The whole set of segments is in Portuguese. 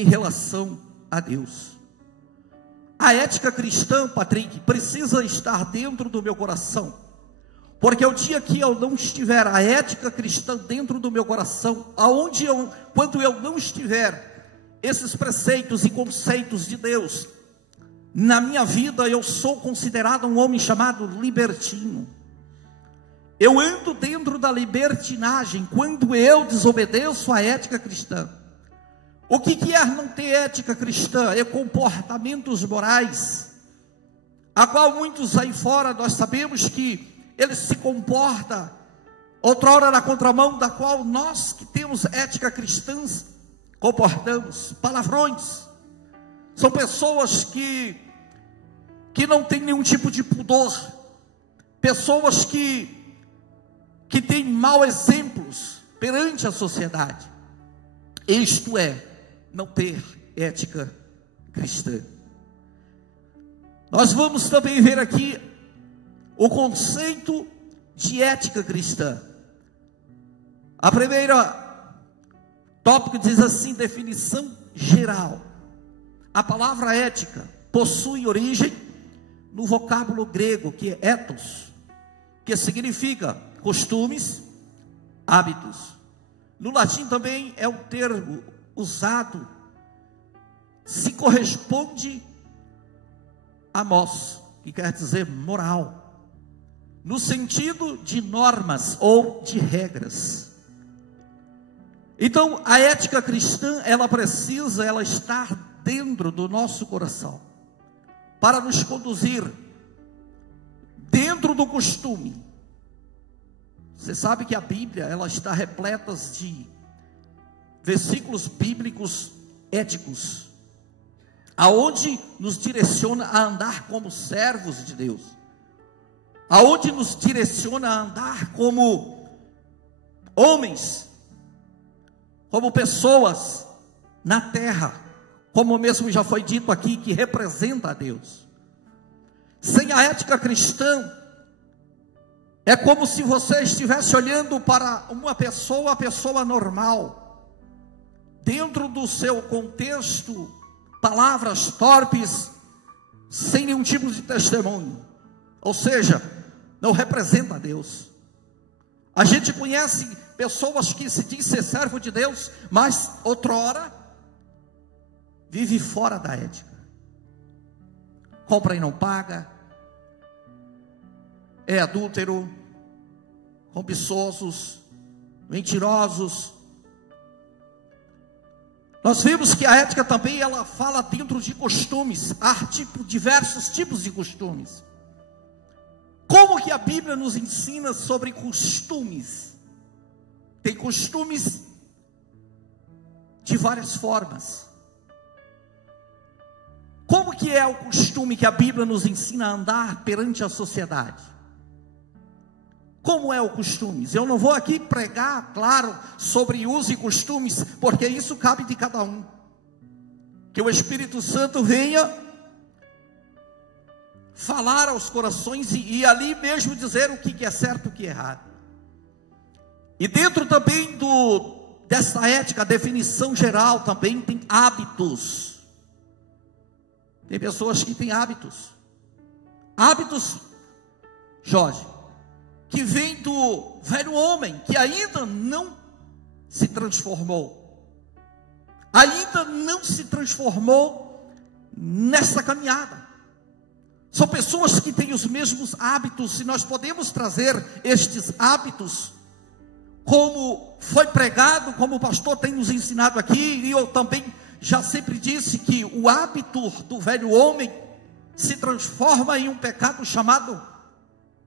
em relação a Deus. A ética cristã, Patrick, precisa estar dentro do meu coração, porque o dia que eu não estiver a ética cristã dentro do meu coração, quando eu não estiver esses preceitos e conceitos de Deus na minha vida, eu sou considerado um homem chamado libertino. Eu ando dentro da libertinagem quando eu desobedeço a ética cristã. O que é não ter ética cristã? É comportamentos morais, a qual muitos aí fora nós sabemos que eles se comportam outrora na contramão da qual nós que temos ética cristã comportamos. Palavrões, são pessoas que não têm nenhum tipo de pudor, pessoas que têm maus exemplos perante a sociedade. Isto é, não ter ética cristã. Nós vamos também ver aqui o conceito de ética cristã. A primeira tópico diz assim, definição geral. A palavra ética possui origem no vocábulo grego, que é ethos, que significa costumes, hábitos. No latim também é um termo usado, se corresponde a mos, que quer dizer moral, no sentido de normas ou de regras. Então, a ética cristã, ela precisa estar dentro do nosso coração, para nos conduzir dentro do costume. Você sabe que a Bíblia, ela está repleta de versículos bíblicos éticos, aonde nos direciona a andar como servos de Deus, aonde nos direciona a andar como homens, como pessoas na terra, como mesmo já foi dito aqui, que representa a Deus. Sem a ética cristã, é como se você estivesse olhando para uma pessoa, a pessoa normal, dentro do seu contexto, palavras torpes, sem nenhum tipo de testemunho, ou seja, não representa a Deus. A gente conhece pessoas que se diz ser servo de Deus, mas outrora vive fora da ética, compra e não paga, é adúltero, cobiçosos, mentirosos. Nós vimos que a ética também, ela fala dentro de costumes, há diversos tipos de costumes. Como que a Bíblia nos ensina sobre costumes? Tem costumes de várias formas. Como que é o costume que a Bíblia nos ensina a andar perante a sociedade? Como é o costume? Eu não vou aqui pregar, claro, sobre uso e costumes, porque isso cabe de cada um. Que o Espírito Santo venha falar aos corações e ali mesmo dizer o que é certo e o que é errado. E dentro também dessa ética, a definição geral também tem hábitos. Tem pessoas que têm hábitos. Hábitos, Jorge, que vem do velho homem, que ainda não se transformou. Ainda não se transformou nessa caminhada. São pessoas que têm os mesmos hábitos, e nós podemos trazer estes hábitos, como foi pregado, como o pastor tem nos ensinado aqui, e eu também já sempre disse que o hábito do velho homem se transforma em um pecado chamado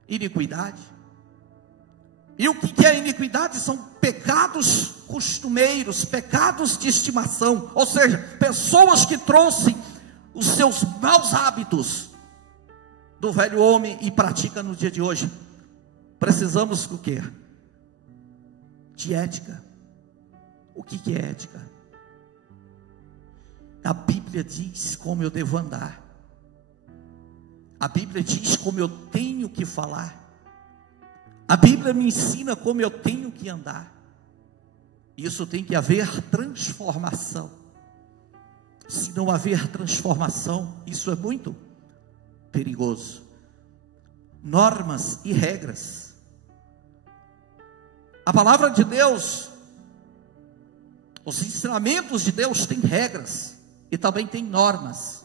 iniquidade. E o que é iniquidade? São pecados costumeiros, pecados de estimação, ou seja, pessoas que trouxeram os seus maus hábitos do velho homem e praticam no dia de hoje. Precisamos do quê? De ética. O que é ética? A Bíblia diz como eu devo andar. A Bíblia diz como eu tenho que falar. A Bíblia me ensina como eu tenho que andar. Isso tem que haver transformação. se não haver transformação, isso é muito perigoso. Normas e regras. A palavra de Deus, os ensinamentos de Deus têm regras e também têm normas.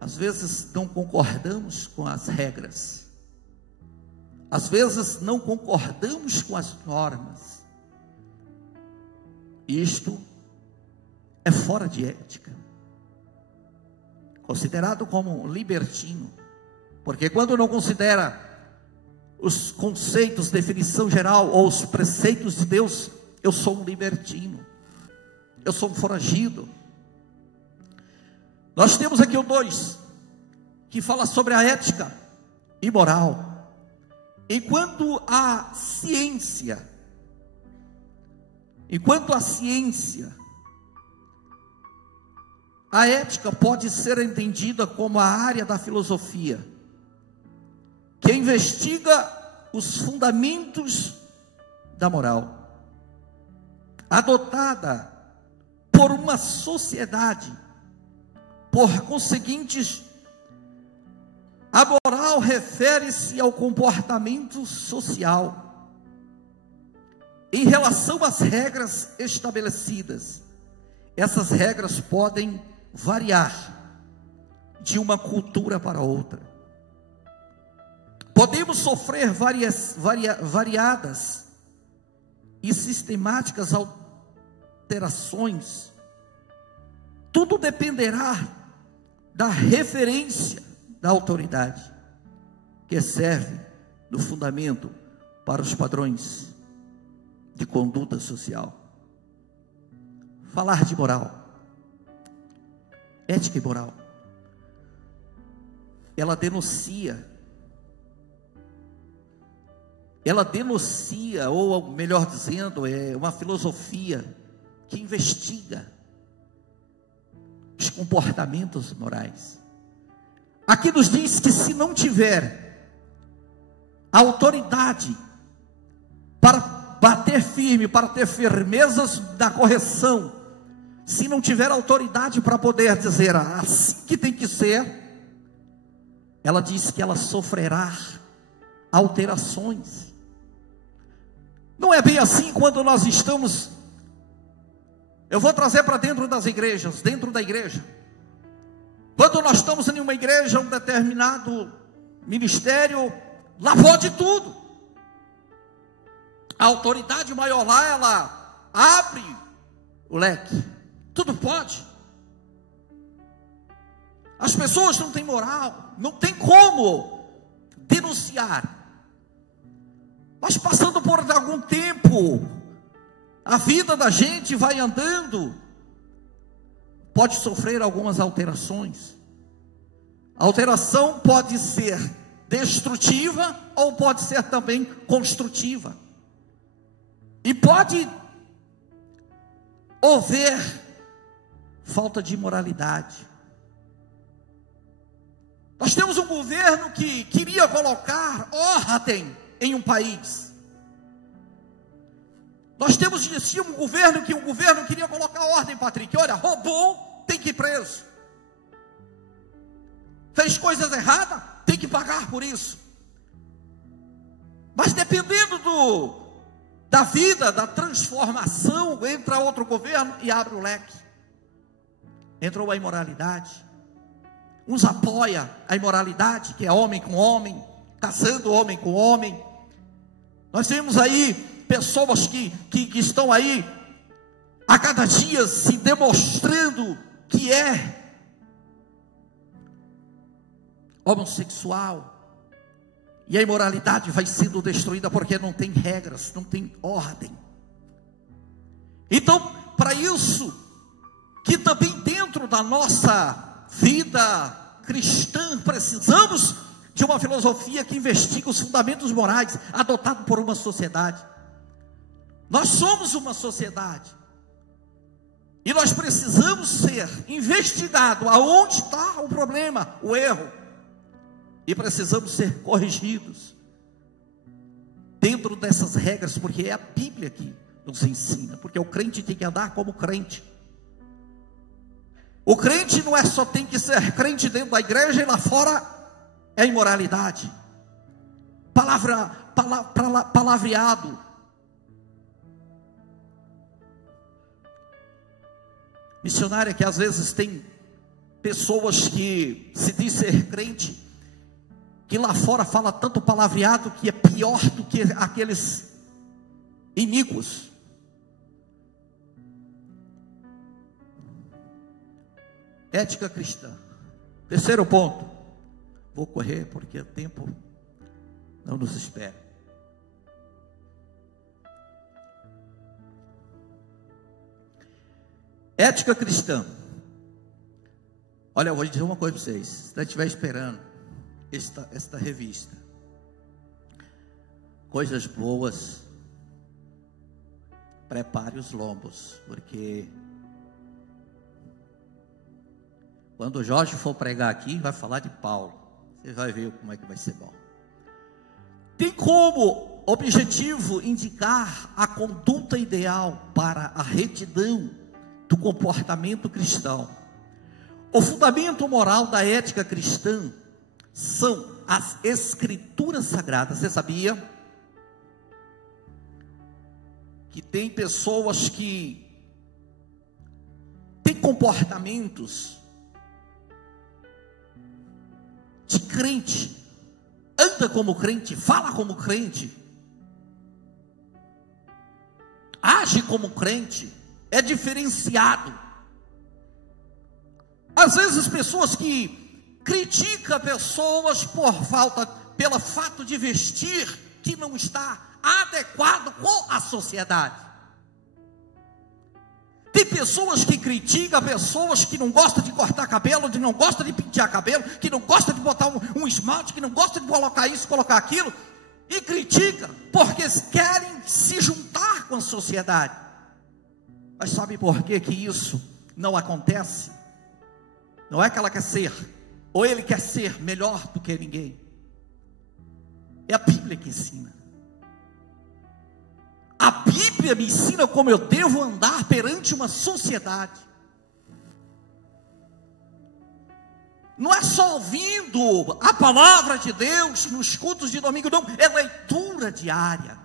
Às vezes não concordamos com as regras, às vezes não concordamos com as normas. Isto é fora de ética, considerado como libertino, porque quando não considera os conceitos, definição geral ou os preceitos de Deus, eu sou um libertino, eu sou um foragido. Nós temos aqui o 2, que fala sobre a ética e moral. Enquanto a ciência, a ética pode ser entendida como a área da filosofia, que investiga os fundamentos da moral, adotada por uma sociedade. Por conseguinte, a moral refere-se ao comportamento social em relação às regras estabelecidas. Essas regras podem variar de uma cultura para outra. Podemos sofrer variadas e sistemáticas alterações. Tudo dependerá da referência da autoridade, que serve no fundamento para os padrões de conduta social. Falar de moral, ética e moral, ela denuncia, ou melhor dizendo, é uma filosofia que investiga os comportamentos morais. Aqui nos diz que se não tiver autoridade para bater firme, para ter firmezas da correção, se não tiver autoridade para poder dizer assim que tem que ser, ela diz que ela sofrerá alterações. Não é bem assim quando nós estamos, eu vou trazer para dentro das igrejas, dentro da igreja. Quando nós estamos em uma igreja, um determinado ministério, lá pode tudo. A autoridade maior lá, ela abre o leque, tudo pode. As pessoas não têm moral, não tem como denunciar. Mas passando por algum tempo, a vida da gente vai andando, pode sofrer algumas alterações. A alteração pode ser destrutiva ou pode ser também construtiva. E pode haver falta de moralidade. Nós temos um governo que queria colocar ordem em um país. Nós temos um governo que queria colocar ordem, Patrick. Olha, roubou, tem que ir preso. Fez coisas erradas, tem que pagar por isso. Mas dependendo da vida, da transformação, entra outro governo e abre o leque. Entrou a imoralidade. Uns apoiam a imoralidade, que é homem com homem, casando homem com homem. Nós temos aí pessoas que estão aí a cada dia se demonstrando que é homossexual, e a imoralidade vai sendo destruída porque não tem regras, não tem ordem. Então, para isso, que também dentro da nossa vida cristã, precisamos de uma filosofia que investiga os fundamentos morais, adotado por uma sociedade. Nós somos uma sociedade, e nós precisamos ser investigados aonde está o problema, o erro, e precisamos ser corrigidos dentro dessas regras, porque é a Bíblia que nos ensina, porque o crente tem que andar como crente, O crente não é só tem que ser crente dentro da igreja e lá fora é imoralidade. Palavreado. Missionária que às vezes tem pessoas que se diz ser crente, que lá fora fala tanto palavreado que é pior do que aqueles iníquos. Ética cristã. Terceiro ponto. Vou correr porque o tempo não nos espera. Ética cristã. Olha, eu vou dizer uma coisa para vocês. Se você estiver esperando esta revista, coisas boas, prepare os lombos, porque quando o Jorge for pregar aqui, vai falar de Paulo. Você vai ver como é que vai ser bom. Tem como objetivo indicar a conduta ideal para a retidão do comportamento cristão. O fundamento moral da ética cristã são as escrituras sagradas. Você sabia que tem pessoas que têm comportamentos de crente, anda como crente, fala como crente, age como crente, é diferenciado. Às vezes pessoas que criticam pessoas pelo fato de vestir que não está adequado com a sociedade. Tem pessoas que criticam pessoas que não gostam de cortar cabelo, que não gostam de pentear cabelo, que não gostam de botar um esmalte, que não gostam de colocar isso, colocar aquilo, e criticam porque querem se juntar com a sociedade. Mas sabe por que isso não acontece? Não é que ela quer ser, ou ele quer ser melhor do que ninguém. É a Bíblia que ensina. A Bíblia me ensina como eu devo andar perante uma sociedade. Não é só ouvindo a palavra de Deus nos cultos de domingo, não, é leitura diária.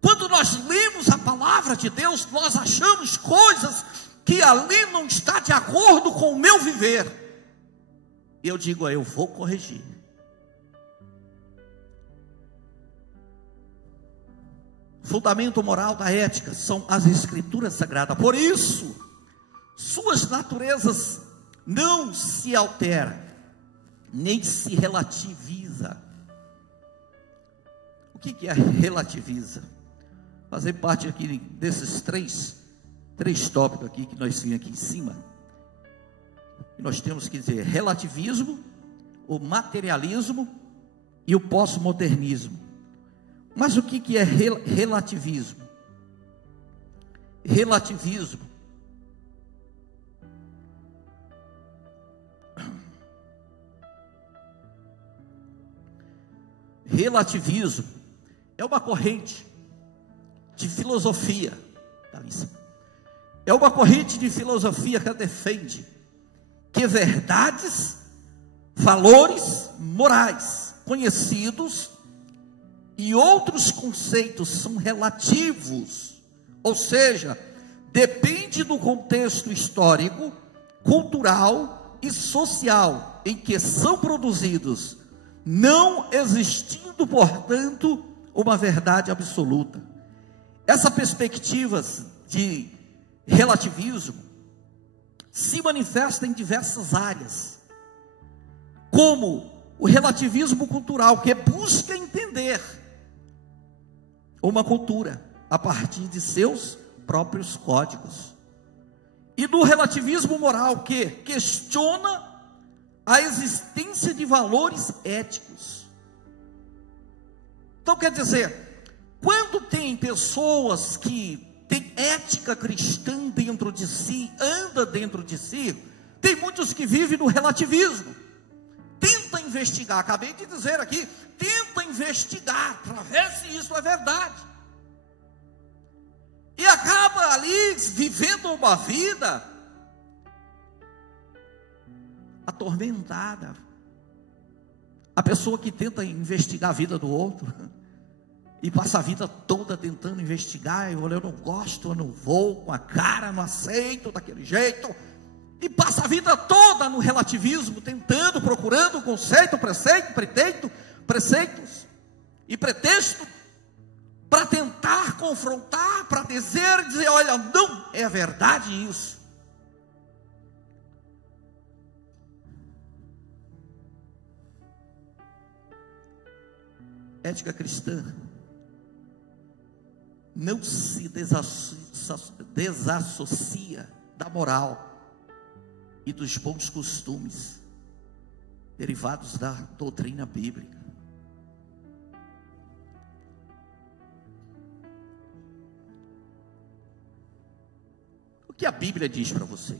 Quando nós lemos a palavra de Deus, nós achamos coisas que ali não está de acordo com o meu viver. Eu digo, eu vou corrigir. Fundamento moral da ética são as escrituras sagradas. Por isso, suas naturezas não se alteram, nem se relativiza. O que é relativiza? Fazer parte aqui desses três tópicos aqui que nós vimos aqui em cima. E nós temos que dizer relativismo, o materialismo e o pós-modernismo. Mas o que é relativismo? Relativismo é uma corrente de filosofia, é uma corrente de filosofia que defende que verdades, valores morais conhecidos e outros conceitos são relativos, ou seja, depende do contexto histórico, cultural e social em que são produzidos, não existindo, portanto, uma verdade absoluta. Essa perspectiva de relativismo se manifesta em diversas áreas, como o relativismo cultural, que busca entender uma cultura a partir de seus próprios códigos, e do relativismo moral, que questiona a existência de valores éticos. Então quer dizer, quando tem pessoas que têm ética cristã dentro de si, anda dentro de si, tem muitos que vivem no relativismo. Tenta investigar, acabei de dizer aqui, tenta investigar para ver se isso é verdade, e acaba ali vivendo uma vida atormentada. A pessoa que tenta investigar a vida do outro e passa a vida toda tentando investigar, eu não gosto, eu não vou com a cara, não aceito daquele jeito, e passa a vida toda no relativismo, tentando, procurando conceito, preceitos e pretexto para tentar confrontar, para dizer, olha, não é verdade isso. Ética cristã não se desassocia da moral e dos bons costumes derivados da doutrina bíblica. O que a Bíblia diz para você?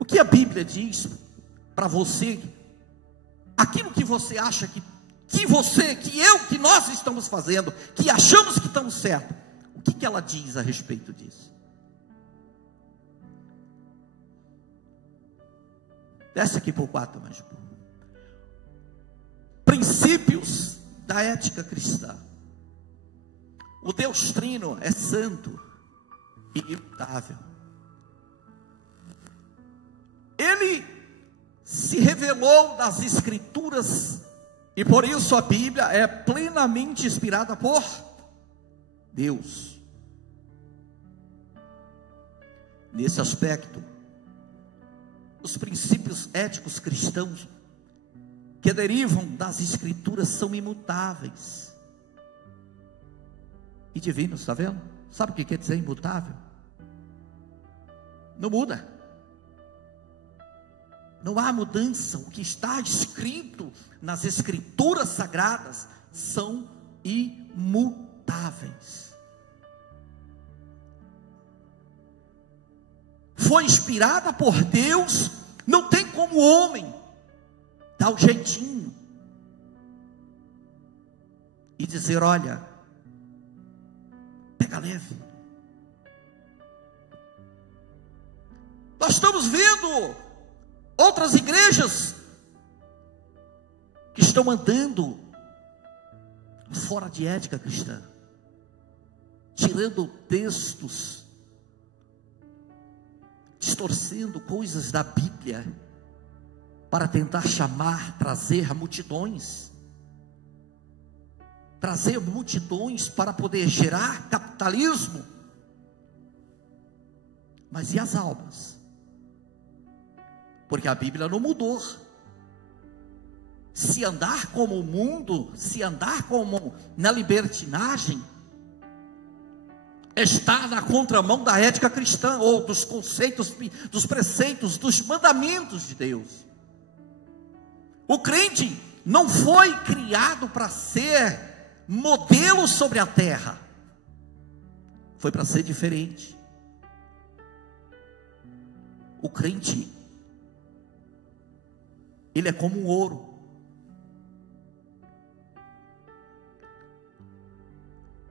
O que a Bíblia diz para você? Aquilo que você acha que nós estamos fazendo, que achamos que estamos certos, o que ela diz a respeito disso? Desce aqui para o 4, mas princípios da ética cristã. O Deus Trino é santo e imutável. Ele se revelou nas Escrituras, e por isso a Bíblia é plenamente inspirada por Deus. Nesse aspecto, os princípios éticos cristãos que derivam das Escrituras são imutáveis e divinos, está vendo? Sabe o que quer dizer imutável? Não muda. Não há mudança. O que está escrito nas Escrituras sagradas são imutáveis. Foi inspirada por Deus, não tem como o homem dar o jeitinho e dizer, olha, pega leve. Nós estamos vendo outras igrejas que estão andando fora de ética cristã, tirando textos, distorcendo coisas da Bíblia, para tentar trazer multidões para poder gerar capitalismo. Mas e as almas? Porque a Bíblia não mudou. Se andar como o mundo, se andar como na libertinagem, está na contramão da ética cristã, ou dos conceitos, dos preceitos, dos mandamentos de Deus. O crente não foi criado para ser modelo sobre a terra, foi para ser diferente. O crente, ele é como um ouro.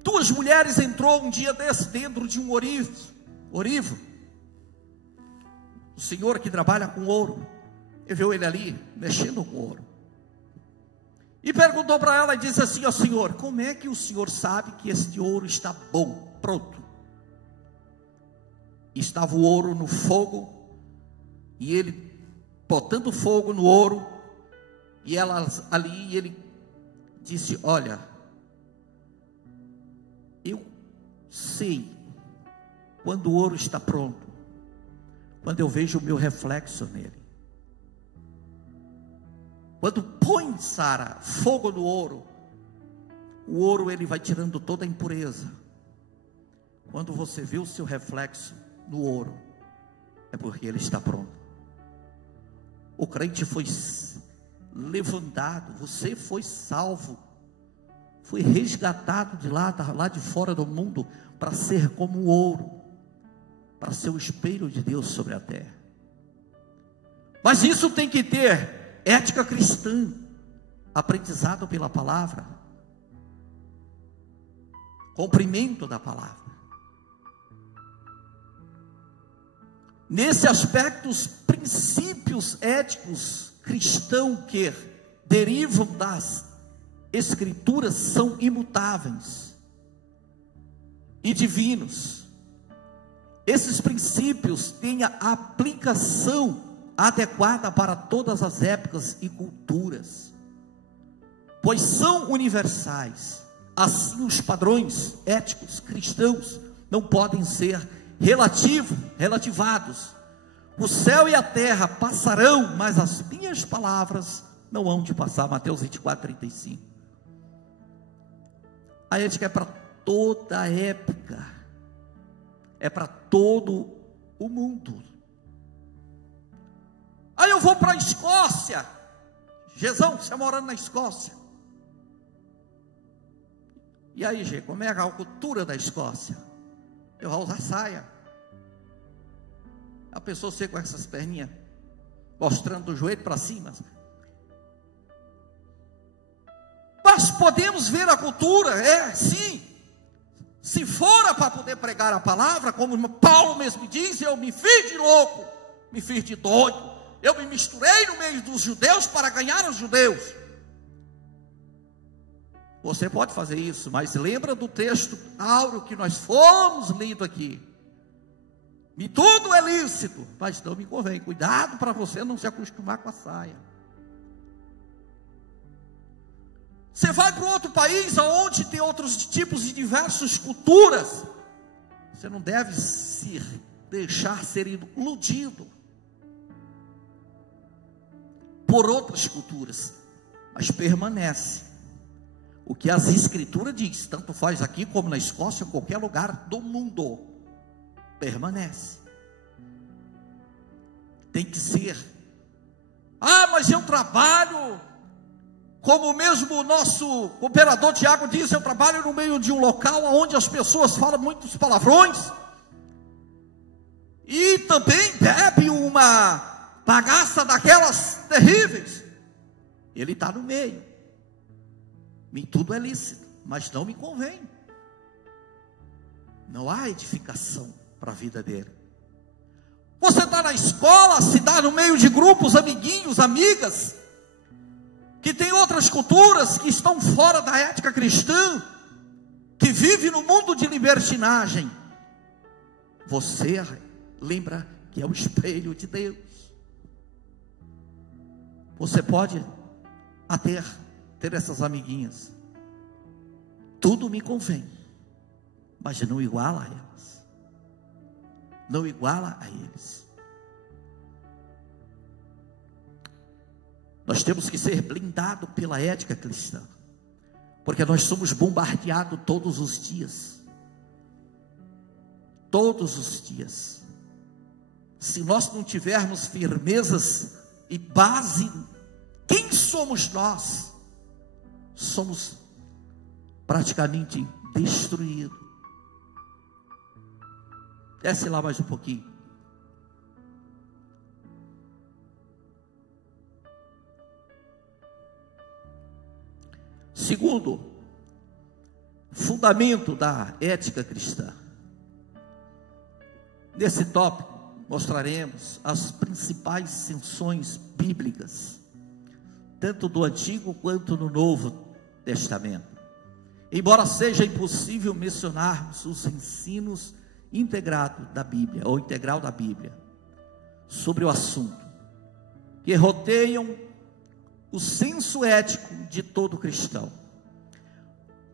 Duas mulheres entrou um dia desse dentro de um orivo. O senhor que trabalha com ouro, ele viu ele ali mexendo com ouro, e perguntou para ela e disse assim: ó senhor, como é que o senhor sabe que este ouro está bom, pronto? Estava o ouro no fogo, e ele botando fogo no ouro, e ela ali, ele disse: olha, eu sei quando o ouro está pronto, quando eu vejo o meu reflexo nele. Quando põe, Sara, fogo no ouro, o ouro ele vai tirando toda a impureza. Quando você vê o seu reflexo no ouro, é porque ele está pronto. O crente foi levantado, você foi salvo, foi resgatado de lá de fora do mundo, para ser como o ouro, para ser o espelho de Deus sobre a terra. Mas isso tem que ter ética cristã, aprendizado pela palavra, cumprimento da palavra. Nesse aspecto, os princípios éticos cristãos que derivam das Escrituras são imutáveis e divinos. Esses princípios têm a aplicação adequada para todas as épocas e culturas, pois são universais. Assim, os padrões éticos cristãos não podem ser relativados. O céu e a terra passarão, mas as minhas palavras não hão de passar. Mateus 24:35. A ética é para toda a época, é para todo o mundo. Aí eu vou para a Escócia. Jezão, você morando na Escócia. E aí, Gê, como é a cultura da Escócia? Eu vou usar saia. A pessoa ser com essas perninhas mostrando do joelho para cima. Mas podemos ver a cultura, sim. Se fora para poder pregar a palavra, como Paulo mesmo diz, eu me fiz de louco, me fiz de doido. Eu me misturei no meio dos judeus para ganhar os judeus. Você pode fazer isso, mas lembra do texto áureo que nós fomos lido aqui. E tudo é lícito, mas não me convém. Cuidado para você não se acostumar com a saia. Você vai para outro país onde tem outros tipos de diversas culturas. Você não deve se deixar ser iludido por outras culturas, mas permanece o que as Escrituras diz, tanto faz aqui como na Escócia, em qualquer lugar do mundo, permanece. Tem que ser. Mas eu trabalho, como mesmo o nosso operador Tiago diz, eu trabalho no meio de um local onde as pessoas falam muitos palavrões, e também bebe uma bagaça daquelas terríveis. Ele está no meio. Tudo é lícito, mas não me convém. Não há edificação para a vida dele. Você está na escola, se dá no meio de grupos, amiguinhos, amigas, que tem outras culturas, que estão fora da ética cristã, que vive no mundo de libertinagem. Você lembra que é o espelho de Deus. Você pode até ter essas amiguinhas. Tudo me convém, mas não iguala a elas. Não iguala a eles. Nós temos que ser blindados pela ética cristã, porque nós somos bombardeados todos os dias. Todos os dias. Se nós não tivermos firmezas e base, quem somos nós? Somos praticamente destruídos. Desce lá mais um pouquinho. Segundo fundamento da ética cristã. Nesse tópico mostraremos as principais sanções bíblicas, tanto do Antigo quanto no Novo Testamento. Embora seja impossível mencionarmos os ensinos integrados da Bíblia, ou integral da Bíblia, sobre o assunto, que roteiam o senso ético de todo cristão.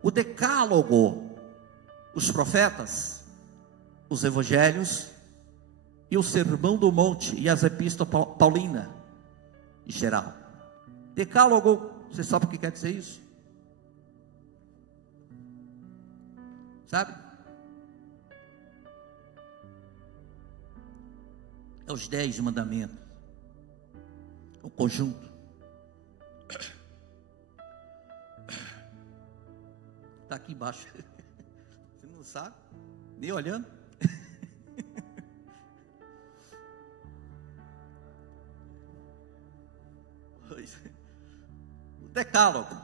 O Decálogo, os profetas, os evangelhos e o Sermão do Monte e as epístolas paulinas em geral. Decálogo, você sabe o que quer dizer isso? Sabe? É os 10 mandamentos, o conjunto. Está aqui embaixo. Você não sabe? Nem olhando. O Decálogo.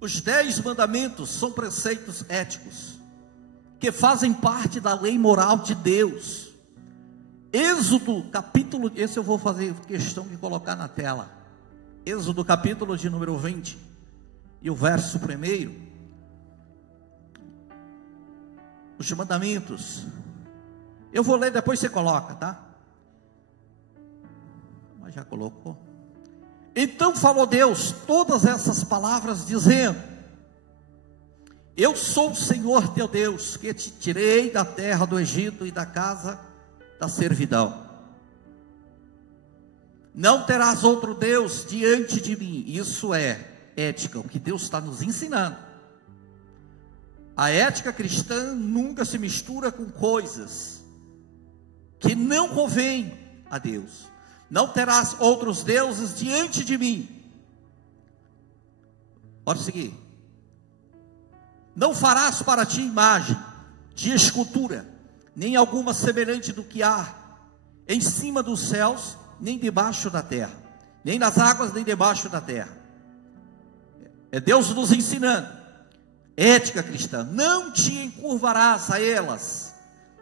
Os 10 mandamentos são preceitos éticos que fazem parte da lei moral de Deus Êxodo capítulo, esse eu vou fazer questão de colocar na tela. Êxodo capítulo de número 20 e o verso 1. Os mandamentos. Eu vou ler, depois você coloca, tá? Mas já colocou. Então falou Deus todas essas palavras, dizendo: eu sou o Senhor teu Deus, que te tirei da terra do Egito e da casa da servidão. Não terás outro Deus diante de mim. Isso é ética, o que Deus está nos ensinando. A ética cristã nunca se mistura com coisas que não convém a Deus. Não terás outros deuses diante de mim. Pode seguir. Não farás para ti imagem de escultura, nem alguma semelhante do que há em cima dos céus, nem debaixo da terra, nem nas águas, nem debaixo da terra. É Deus nos ensinando, ética cristã. Não te encurvarás a elas,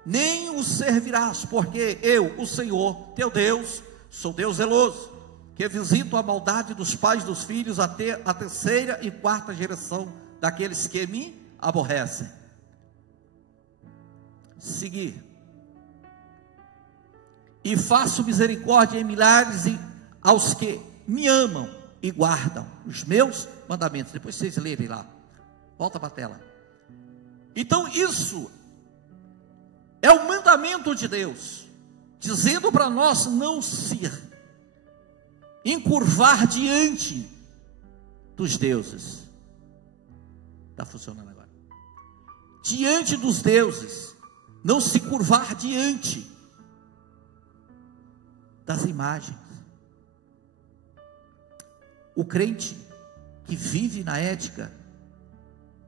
nem os servirás, porque eu, o Senhor, teu Deus, sou Deus zeloso, que visito a maldade dos pais dos filhos até a 3ª e 4ª geração daqueles que me aborrecem. Seguir. E faço misericórdia em milhares aos que me amam e guardam os meus mandamentos. Depois vocês lerem lá. Volta para a tela. Então isso é o mandamento de Deus, dizendo para nós não se encurvar diante dos deuses. Está funcionando agora. Diante dos deuses, não se curvar diante das imagens. O crente que vive na ética,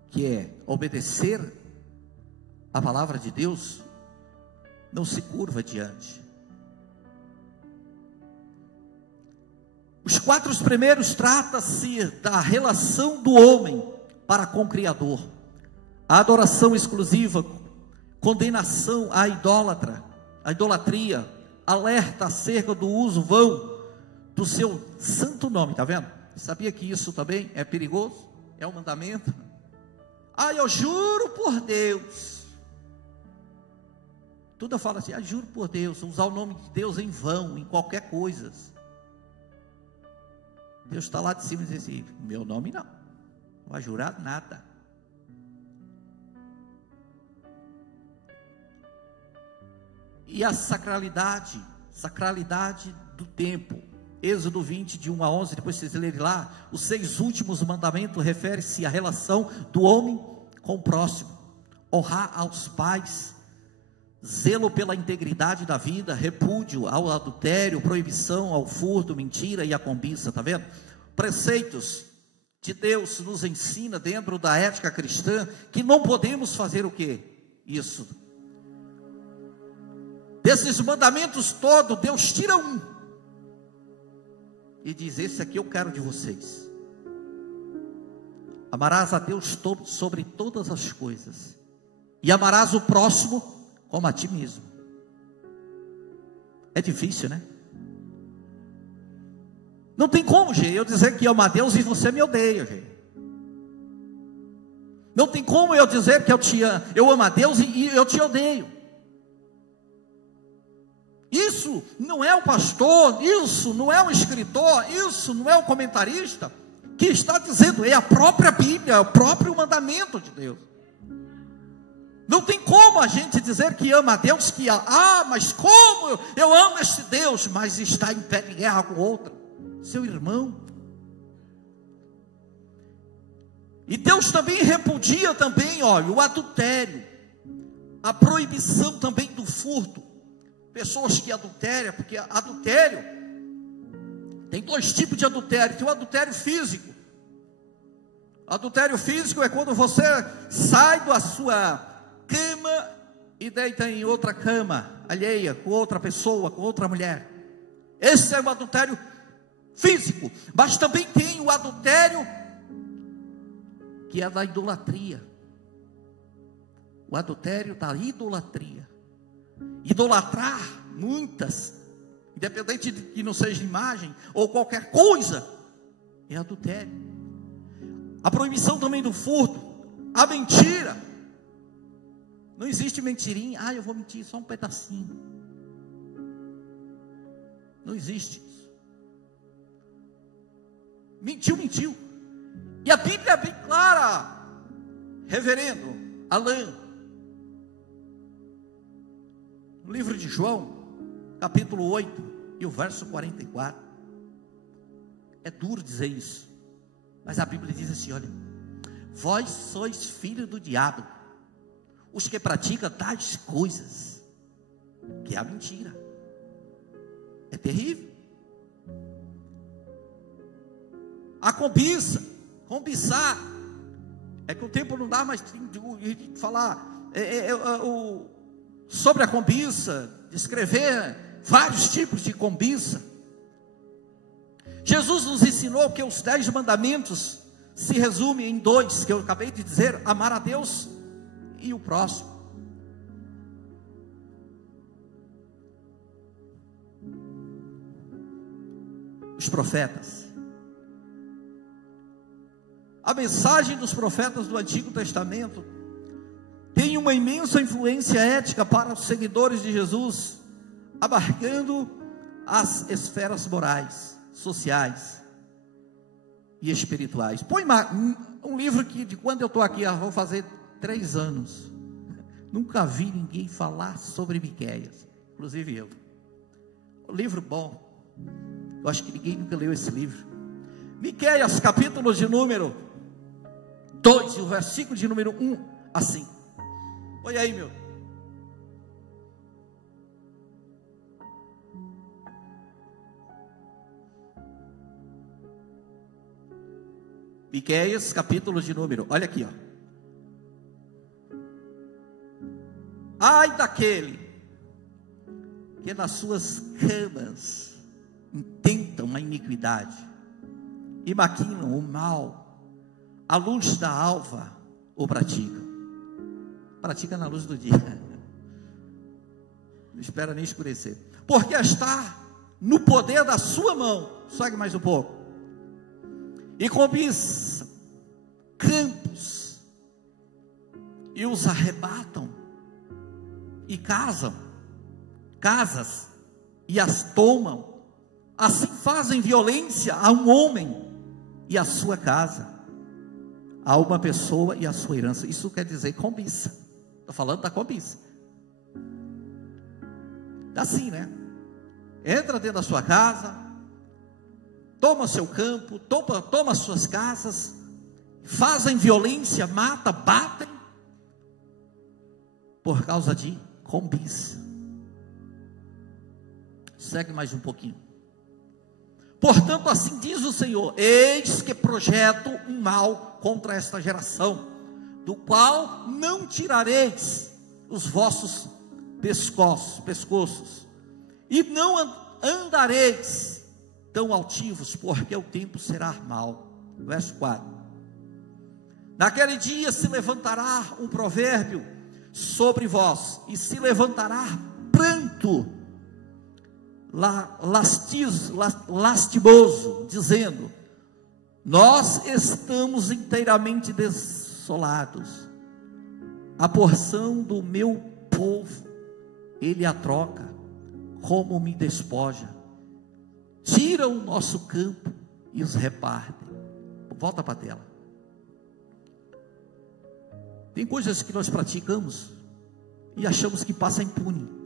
que é obedecer a palavra de Deus, não se curva diante. Os 4 primeiros trata-se da relação do homem para com o Criador, a adoração exclusiva, condenação à idolatria, alerta acerca do uso vão do seu santo nome. Está vendo? Sabia que isso também é perigoso? É um mandamento. Eu juro por Deus. Tudo eu falo assim, juro por Deus, usar o nome de Deus em vão, em qualquer coisa. Deus está lá de cima e diz assim: meu nome não vai jurar nada. E a sacralidade do tempo. Êxodo 20, de 1 a 11, depois vocês lerem lá, os 6 últimos mandamentos referem-se à relação do homem com o próximo. Honrar aos pais, zelo pela integridade da vida, repúdio ao adultério, proibição ao furto, mentira e à cobiça. Está vendo? Preceitos de Deus nos ensina dentro da ética cristã que não podemos fazer o quê? Isso. Desses mandamentos todos, Deus tira um e diz: esse aqui eu quero de vocês. Amarás a Deus sobre todas as coisas, e amarás o próximo como a ti mesmo. É difícil, né? Não tem como, gente, eu dizer que amo a Deus e você me odeia, gente. Não tem como eu dizer que eu amo a Deus e eu te odeio. Isso não é o pastor, isso não é o escritor, isso não é o comentarista que está dizendo, é a própria Bíblia, é o próprio mandamento de Deus. Não tem como a gente dizer que ama a Deus, mas como eu amo este Deus, mas está em pé de guerra com outro, seu irmão. E Deus também repudia também, olha, o adultério, a proibição também do furto. Pessoas que adulteram, porque adultério, tem 2 tipos de adultério. Tem o adultério físico. Adultério físico é quando você sai da sua cama e deita em outra cama alheia, com outra pessoa, com outra mulher. Esse é o adultério físico. Mas também tem o adultério que é da idolatria. O adultério da idolatria. Idolatrar muitas, independente de que não seja imagem ou qualquer coisa, é adultério. A proibição também do furto, a mentira. Não existe mentirinha, eu vou mentir só um pedacinho. Não existe isso. Mentiu. E a Bíblia é bem clara, reverendo Alain, no livro de João, capítulo 8, e o verso 44, é duro dizer isso, mas a Bíblia diz assim: olha, vós sois filhos do diabo, os que praticam tais coisas, que é a mentira. É terrível. A cobiçar, é que o tempo não dá mais de falar sobre a cobiça, descrever vários tipos de cobiça. Jesus nos ensinou que os 10 mandamentos se resumem em 2, que eu acabei de dizer: amar a Deus e o próximo. Os profetas, a mensagem dos profetas do Antigo Testamento tem uma imensa influência ética para os seguidores de Jesus, abarcando as esferas morais, sociais e espirituais. Põe um livro que, de quando eu estou aqui, vou fazer 3 anos, nunca vi ninguém falar sobre Miqueias, inclusive eu. Um livro bom. Eu acho que ninguém nunca leu esse livro. Miqueias, capítulo de número 2, e o versículo de número 1, assim. Olha aí, meu. Miqueias, capítulo de número, olha aqui, ó. Ai daquele que nas suas camas intentam a iniquidade e maquinam o mal, à luz da alva o pratica na luz do dia, não espera nem escurecer, porque está no poder da sua mão. Segue mais um pouco. E cobiça campos e os arrebatam, e casas e as tomam. Assim fazem violência a um homem e a sua casa, a uma pessoa e a sua herança. Isso quer dizer cobiça. Estou falando da cobiça. Assim, né? Entra dentro da sua casa, toma seu campo, toma suas casas, fazem violência, batem, por causa de cobiça. Segue mais um pouquinho. Portanto, assim diz o Senhor: eis que projeto um mal contra esta geração, do qual não tirareis os vossos pescoços, e não andareis tão altivos, porque o tempo será mau. Verso 4. Naquele dia se levantará um provérbio sobre vós, e se levantará pranto lastimoso, dizendo: nós estamos inteiramente desolados, a porção do meu povo ele a troca, como me despoja, tira o nosso campo e os repartem. Volta para a tela. Tem coisas que nós praticamos e achamos que passa impune.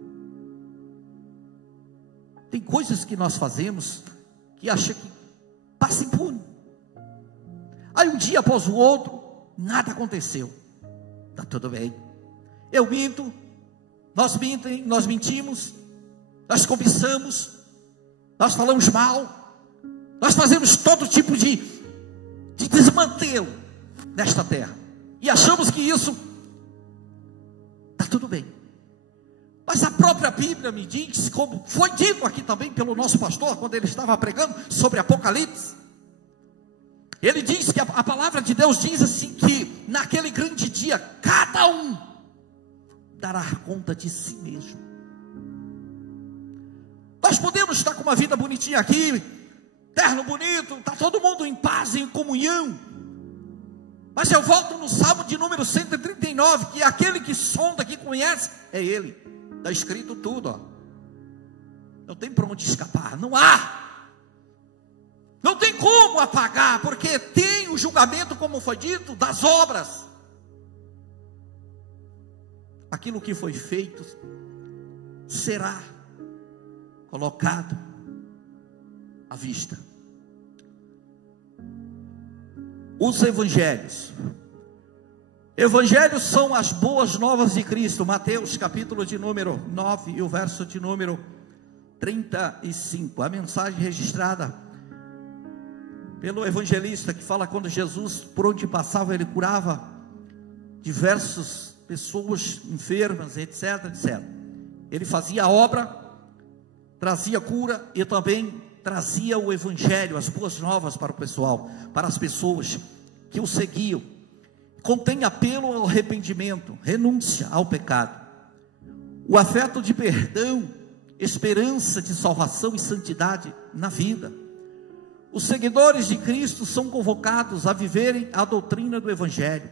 Tem coisas que nós fazemos que acha que passa impune. Aí um dia após o outro, nada aconteceu. Está tudo bem. Eu minto, nós mentimos, nós cobiçamos, nós falamos mal, nós fazemos todo tipo de desmantelo nesta terra. E achamos que isso está tudo bem. Mas a própria Bíblia me diz, como foi dito aqui também pelo nosso pastor, quando ele estava pregando sobre Apocalipse, ele diz que a palavra de Deus diz assim, que naquele grande dia, cada um dará conta de si mesmo. Nós podemos estar com uma vida bonitinha aqui, terno bonito, está todo mundo em paz, em comunhão. Mas eu volto no Salmo de número 139, que aquele que sonda, que conhece, é Ele. Está escrito tudo, ó. Não tem para onde escapar, não há. Não tem como apagar, porque tem o julgamento, como foi dito, das obras. Aquilo que foi feito será colocado à vista. Os evangelhos. Evangelhos são as boas novas de Cristo. Mateus capítulo de número 9 e o verso de número 35. A mensagem registrada pelo evangelista, que fala quando Jesus, por onde passava, ele curava diversas pessoas enfermas, etc, etc. Ele fazia a obra, trazia cura e também trazia o evangelho, as boas novas para o pessoal, para as pessoas que o seguiam. Contém apelo ao arrependimento, renúncia ao pecado, o afeto de perdão, esperança de salvação e santidade na vida. Os seguidores de Cristo são convocados a viverem a doutrina do evangelho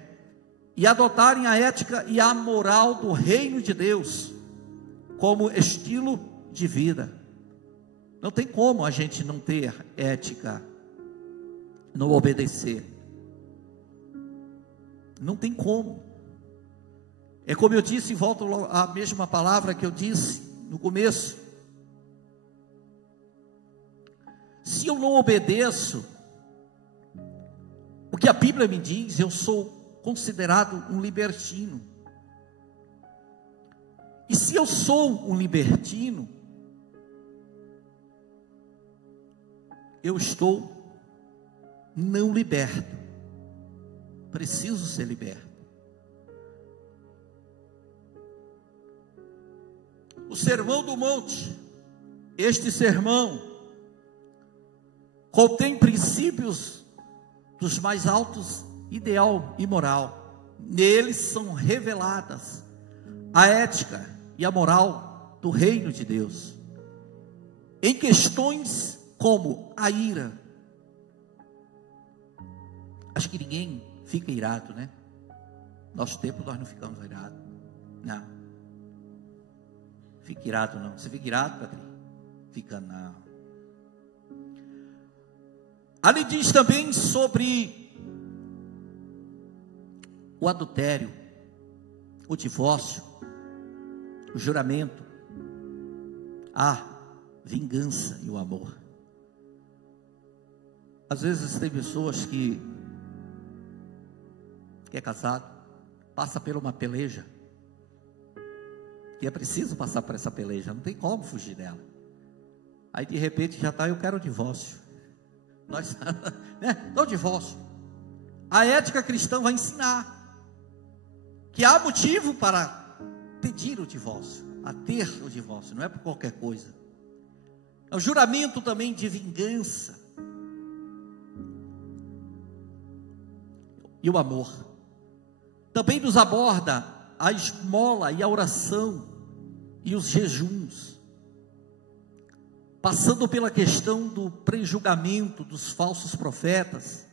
e adotarem a ética e a moral do reino de Deus como estilo de vida. Não tem como a gente não ter ética, não obedecer. Não tem como. É como eu disse, e volto à mesma palavra que eu disse no começo. Se eu não obedeço o que a Bíblia me diz, eu sou considerado um libertino. E se eu sou um libertino, eu estou não liberto. Preciso ser liberto. O Sermão do Monte, este sermão contém princípios dos mais altos ideal e moral. Neles são reveladas a ética e a moral do reino de Deus, em questões como a ira. Acho que ninguém fica irado, né? Nosso tempo nós não ficamos irados. Não. Fica irado não. Você fica irado, Patrícia? Fica não. Ali diz também sobre o adultério, o divórcio, o juramento, a vingança e o amor. Às vezes tem pessoas que é casado, passa por uma peleja, e é preciso passar por essa peleja, não tem como fugir dela. Aí de repente já está, eu quero o divórcio. Nós, né? O divórcio. A ética cristã vai ensinar que há motivo para pedir o divórcio, a ter o divórcio, não é por qualquer coisa. É o juramento também de vingança e o amor. Também nos aborda a esmola e a oração e os jejuns, passando pela questão do prejulgamento dos falsos profetas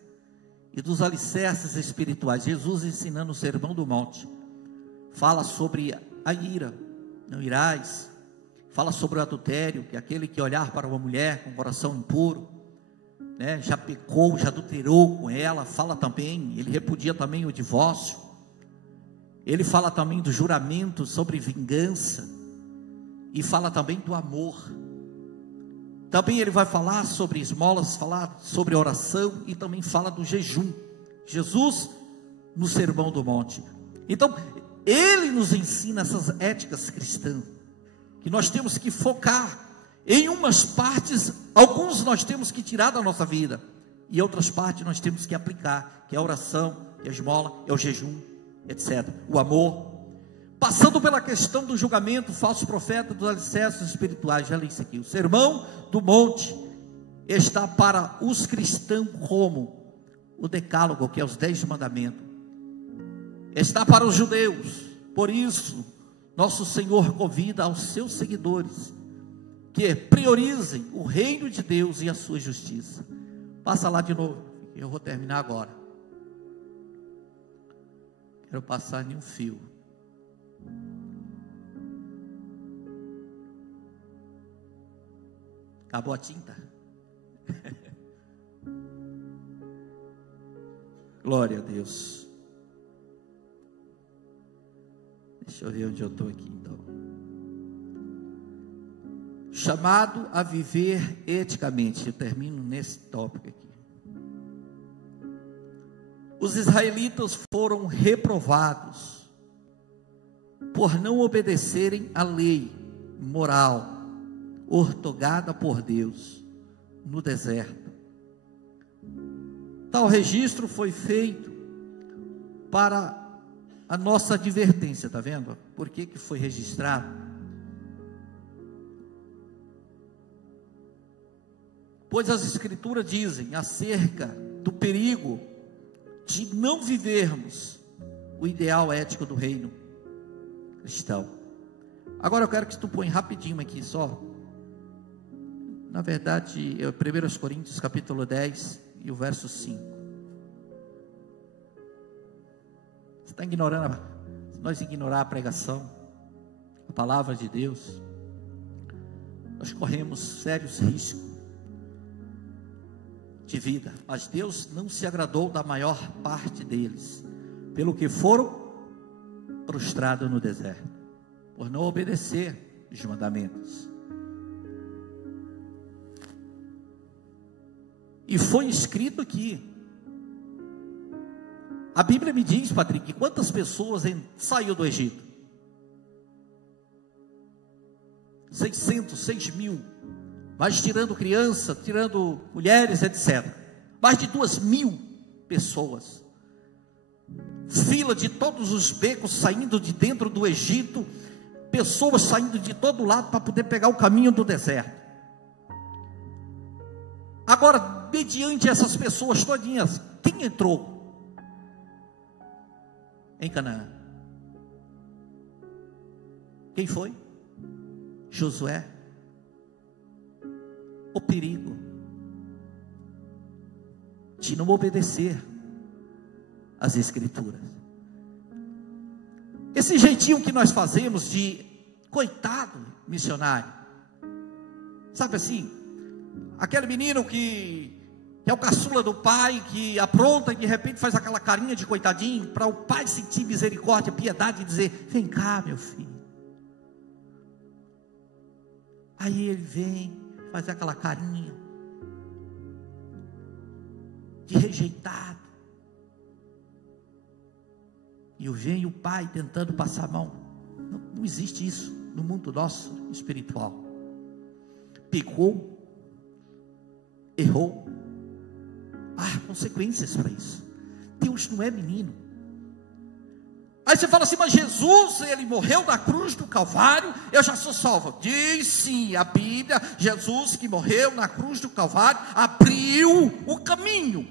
e dos alicerces espirituais. Jesus, ensinando o Sermão do Monte, fala sobre a ira, não irás. Fala sobre o adultério, que é aquele que olhar para uma mulher com coração impuro, né, já pecou, já adulterou com ela. Fala também, ele repudia também o divórcio. Ele fala também do juramento sobre vingança, e fala também do amor. Também ele vai falar sobre esmolas, falar sobre oração, e também fala do jejum. Jesus no Sermão do Monte. Então, ele nos ensina essas éticas cristãs, que nós temos que focar em umas partes, alguns nós temos que tirar da nossa vida, e outras partes nós temos que aplicar, que é a oração, que é a esmola, é o jejum, etc. O amor, passando pela questão do julgamento, falso profeta, dos alicerces espirituais. Já li isso aqui. O Sermão do Monte está para os cristãos como o decálogo, que é os 10 mandamentos. Está para os judeus. Por isso, nosso Senhor convida aos seus seguidores que priorizem o reino de Deus e a sua justiça. Passa lá de novo, eu vou terminar agora. Quero passar em um fio. Acabou a tinta? Glória a Deus. Deixa eu ver onde eu estou aqui então. Chamado a viver eticamente. Eu termino nesse tópico aqui. Os israelitas foram reprovados por não obedecerem à lei moral ortogada por Deus no deserto. Tal registro foi feito para a nossa advertência, está vendo? Por que foi registrado? Pois as Escrituras dizem acerca do perigo de não vivermos o ideal ético do reino cristão. Agora eu quero que tu põe rapidinho aqui só. Na verdade, 1 Coríntios capítulo 10 e o verso 5. Você está ignorando, se nós ignorar a pregação, a palavra de Deus, nós corremos sérios riscos de vida. Mas Deus não se agradou da maior parte deles, pelo que foram prostrados no deserto, por não obedecer os mandamentos. E foi escrito aqui. A Bíblia me diz, Patrick, quantas pessoas saiu do Egito? 6.000. Mas tirando criança, tirando mulheres, etc. Mais de 2.000 pessoas. Fila de todos os becos saindo de dentro do Egito. Pessoas saindo de todo lado para poder pegar o caminho do deserto. Agora, mediante essas pessoas todinhas, quem entrou em Canaã? Quem foi? Josué. O perigo de não obedecer às Escrituras. Esse jeitinho que nós fazemos de coitado missionário, sabe assim, aquele menino que é o caçula do pai, que apronta e de repente faz aquela carinha de coitadinho, para o pai sentir misericórdia, piedade e dizer: vem cá, meu filho. Aí ele vem, faz aquela carinha de rejeitado, e vem o pai tentando passar a mão. Não existe isso no mundo nosso espiritual. Pecou, errou, há consequências para isso. Deus não é menino. Aí você fala assim: mas Jesus, ele morreu na cruz do Calvário, eu já sou salvo. Diz sim, a Bíblia, Jesus que morreu na cruz do Calvário, abriu o caminho.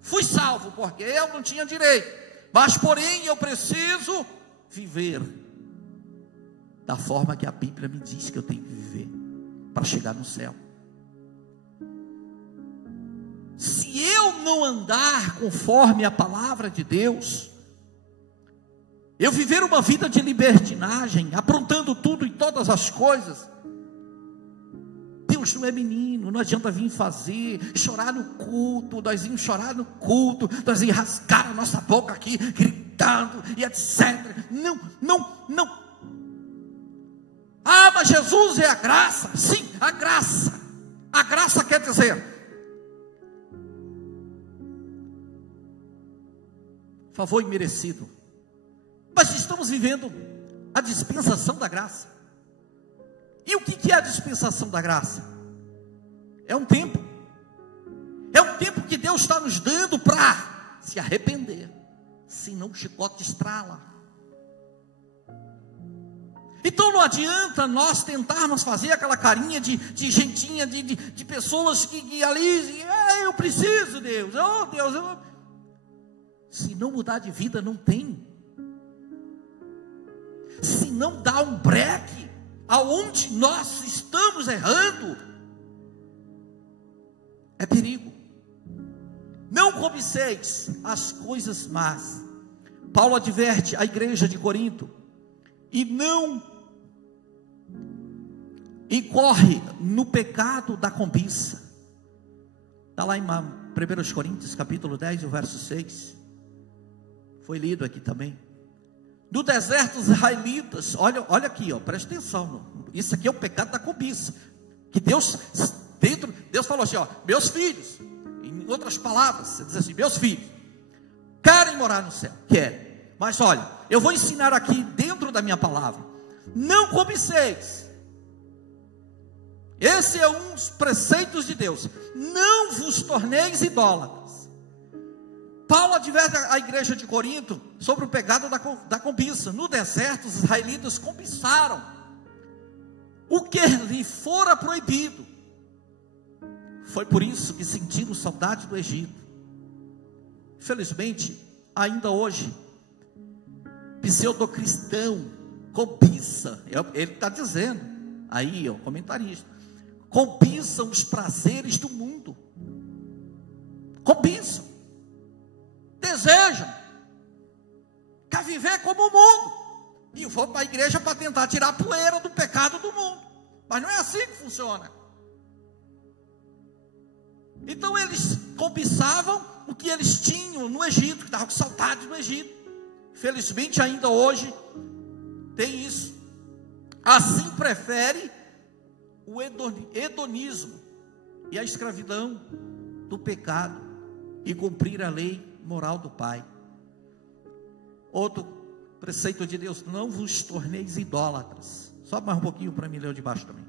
Fui salvo, porque eu não tinha direito, mas porém eu preciso viver da forma que a Bíblia me diz que eu tenho que viver, para chegar no céu. Se eu não andar conforme a palavra de Deus, eu viver uma vida de libertinagem, aprontando tudo e todas as coisas, Deus não é menino. Não adianta vir fazer, chorar no culto, nós íamos chorar no culto, nós íamos rasgar a nossa boca aqui, gritando e etc. Não. Ah, mas Jesus é a graça. Sim, a graça. A graça quer dizer favor imerecido. Mas estamos vivendo a dispensação da graça. E o que é a dispensação da graça? É um tempo que Deus está nos dando para se arrepender, senão o chicote estrala. Então não adianta nós tentarmos fazer aquela carinha de gentinha, de pessoas que ali, eu preciso, Deus, oh Deus, se não mudar de vida não tem. Se não dá um breque aonde nós estamos estamos errando, é perigo. Não cobiceis as coisas más. Paulo adverte a igreja de Corinto, e não incorre no pecado da cobiça. Está lá em 1 Coríntios capítulo 10, o verso 6, foi lido aqui também. No deserto os israelitas, olha aqui, presta atenção, isso aqui é o pecado da cobiça, que Deus falou assim, meus filhos, em outras palavras, você diz assim, meus filhos, querem morar no céu, querem, mas olha, eu vou ensinar aqui dentro da minha palavra, não cobiceis, esse é um dos preceitos de Deus, não vos torneis idólatras. Paulo adverte a igreja de Corinto sobre o pecado da cobiça. No deserto os israelitas cobiçaram o que lhe fora proibido. Foi por isso que sentiram saudade do Egito. Infelizmente, ainda hoje, pseudocristão cobiça, ele está dizendo aí, o comentarista, cobiçam os prazeres do mundo, cobiçam, desejam, quer viver como o mundo, e vou para a igreja para tentar tirar a poeira do pecado do mundo, mas não é assim que funciona. Então eles cobiçavam o que eles tinham no Egito, que estavam com saudade do Egito. Felizmente ainda hoje tem isso. Assim prefere o hedonismo e a escravidão do pecado e cumprir a lei moral do Pai. Outro preceito de Deus: não vos torneis idólatras. Sobe mais um pouquinho para mim ler o de baixo também.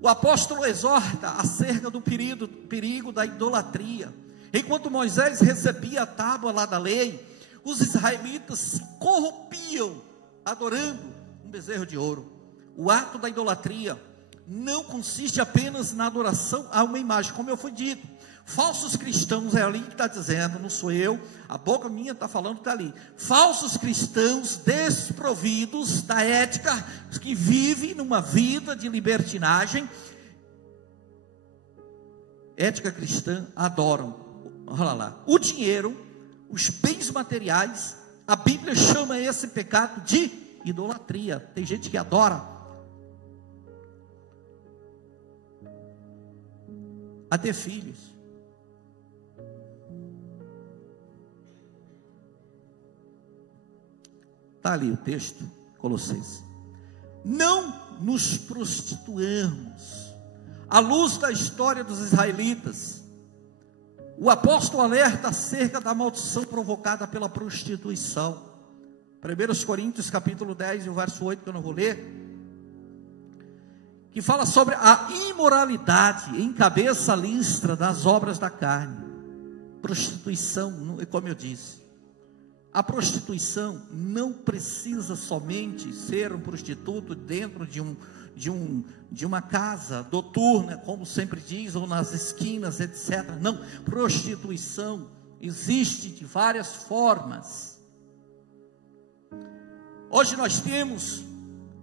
O apóstolo exorta acerca do perigo da idolatria. Enquanto Moisés recebia a tábua lá da lei, os israelitas se corrompiam adorando um bezerro de ouro. O ato da idolatria não consiste apenas na adoração a uma imagem, como eu fui dito. Falsos cristãos, é ali que está dizendo, não sou eu, a boca minha está falando que está ali. Falsos cristãos desprovidos da ética, que vivem numa vida de libertinagem, ética cristã, adoram, olha lá, o dinheiro, os bens materiais. A Bíblia chama esse pecado de idolatria. Tem gente que adora a ter filhos. Está ali o texto, Colossenses. Não nos prostituamos. À luz da história dos israelitas, o apóstolo alerta acerca da maldição provocada pela prostituição. 1 Coríntios capítulo 10, o verso 8, que eu não vou ler, que fala sobre a imoralidade, encabeça a lista das obras da carne. Prostituição, como eu disse, a prostituição não precisa somente ser um prostituto dentro de uma casa noturna, como sempre diz, ou nas esquinas, etc. Não, prostituição existe de várias formas. Hoje nós temos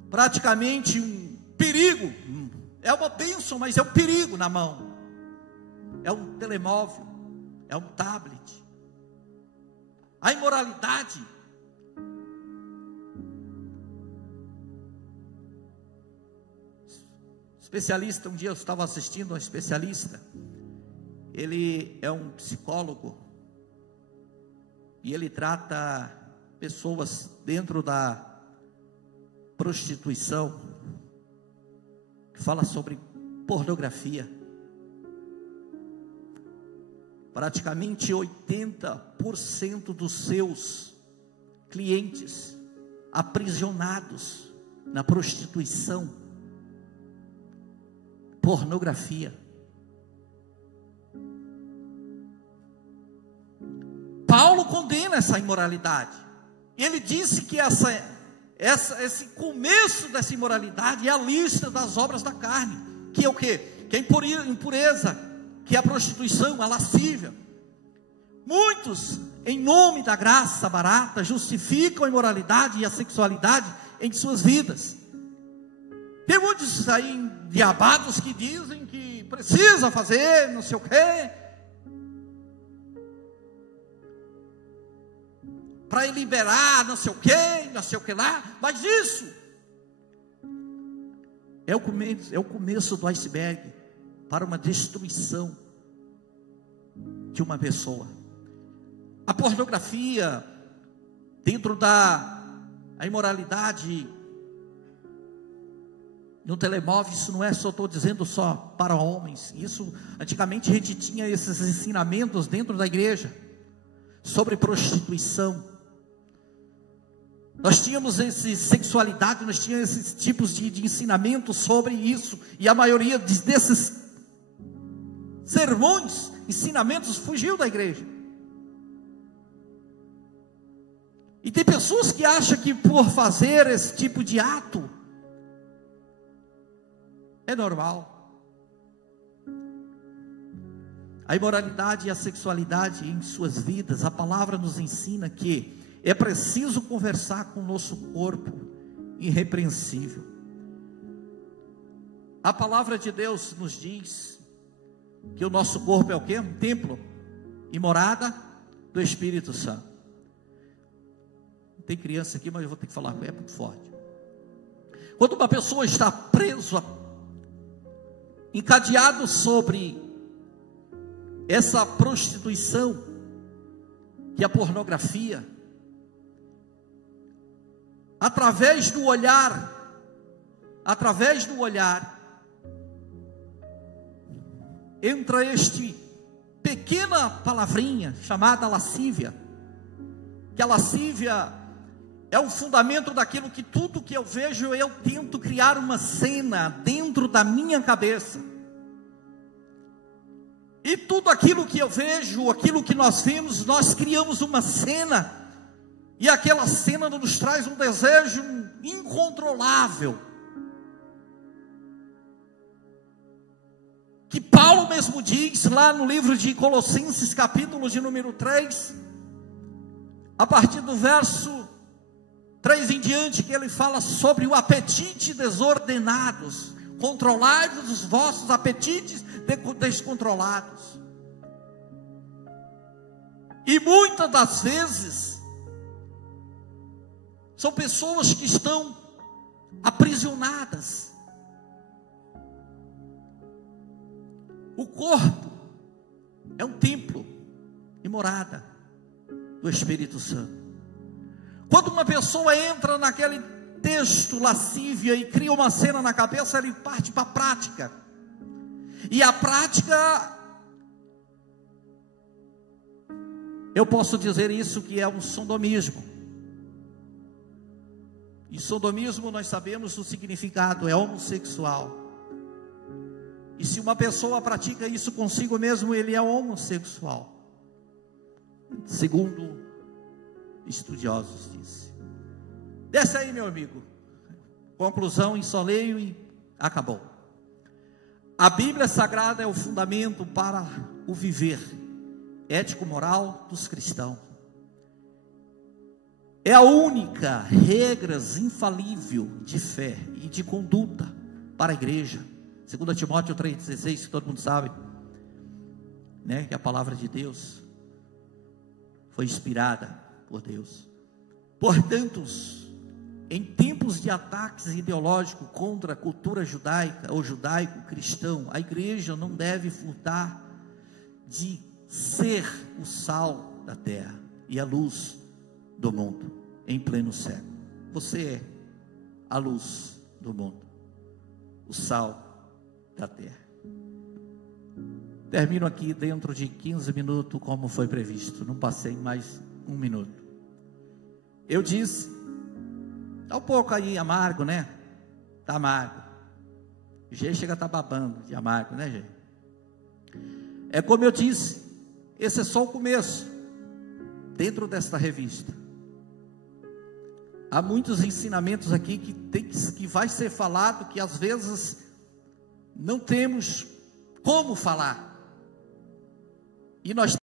praticamente um perigo, é uma bênção, mas é um perigo na mão. É um telemóvel, é um tablet. A imoralidade, especialista, um dia eu estava assistindo a um especialista, ele é um psicólogo, e ele trata pessoas dentro da prostituição, que fala sobre pornografia. Praticamente 80% dos seus clientes aprisionados na prostituição, pornografia. Paulo condena essa imoralidade. Ele disse que esse começo dessa imoralidade é a lista das obras da carne, que é o quê? Que é a impureza, que é a prostituição, a lascívia. Muitos, em nome da graça barata, justificam a imoralidade e a sexualidade em suas vidas. Tem muitos aí endiabados que dizem que precisa fazer não sei o quê, para liberar não sei o que lá, mas isso é o começo do iceberg para uma destruição de uma pessoa. A pornografia, dentro da imoralidade no telemóvel, isso não é só, estou dizendo só para homens. Isso, antigamente a gente tinha esses ensinamentos dentro da igreja, sobre prostituição. Nós tínhamos sexualidade, nós tínhamos esses tipos de ensinamento sobre isso. E a maioria desses sermões, ensinamentos, fugiu da igreja. E tem pessoas que acham que por fazer esse tipo de ato é normal. A imoralidade e a sexualidade em suas vidas, a palavra nos ensina que é preciso conversar com o nosso corpo irrepreensível. A palavra de Deus nos diz que o nosso corpo é o quê? Um templo e morada do Espírito Santo. Tem criança aqui, mas eu vou ter que falar, é muito forte. Quando uma pessoa está presa, encadeado sobre essa prostituição, que é a pornografia, através do olhar, entra este pequena palavrinha chamada lascívia, que a lascívia é o fundamento daquilo que tudo que eu vejo, eu tento criar uma cena dentro da minha cabeça. E tudo aquilo que eu vejo, aquilo que nós vemos, nós criamos uma cena. E aquela cena nos traz um desejo incontrolável. Que Paulo mesmo diz lá no livro de Colossenses, capítulo de número 3, a partir do verso 3 em diante, que ele fala sobre o apetite desordenados. Controlai-vos os vossos apetites descontrolados. E muitas das vezes são pessoas que estão aprisionadas. O corpo é um templo e morada do Espírito Santo. Quando uma pessoa entra naquele texto lascívia e cria uma cena na cabeça, ele parte para a prática. E a prática, eu posso dizer isso, que é um sodomismo. E sodomismo, nós sabemos o significado, é homossexual. E se uma pessoa pratica isso consigo mesmo, ele é homossexual, segundo estudiosos dizem. Desce aí, meu amigo. Conclusão, ensoleio e acabou. A Bíblia Sagrada é o fundamento para o viver ético-moral dos cristãos. É a única regra infalível de fé e de conduta para a igreja. 2 Timóteo 3,16, que todo mundo sabe, né? Que a palavra de Deus foi inspirada por Deus. Portanto, em tempos de ataques ideológicos contra a cultura judaica ou judaico-cristão, a igreja não deve furtar de ser o sal da terra e a luz do mundo em pleno século. Você é a luz do mundo, o sal da terra. Termino aqui dentro de 15 minutos, como foi previsto. Não passei mais 1 minuto. Eu disse, está um pouco aí amargo, né? Está amargo. G chega a estar babando de amargo, né, G? É como eu disse, esse é só o começo. Dentro desta revista há muitos ensinamentos aqui que vai ser falado, que às vezes não temos como falar. E nós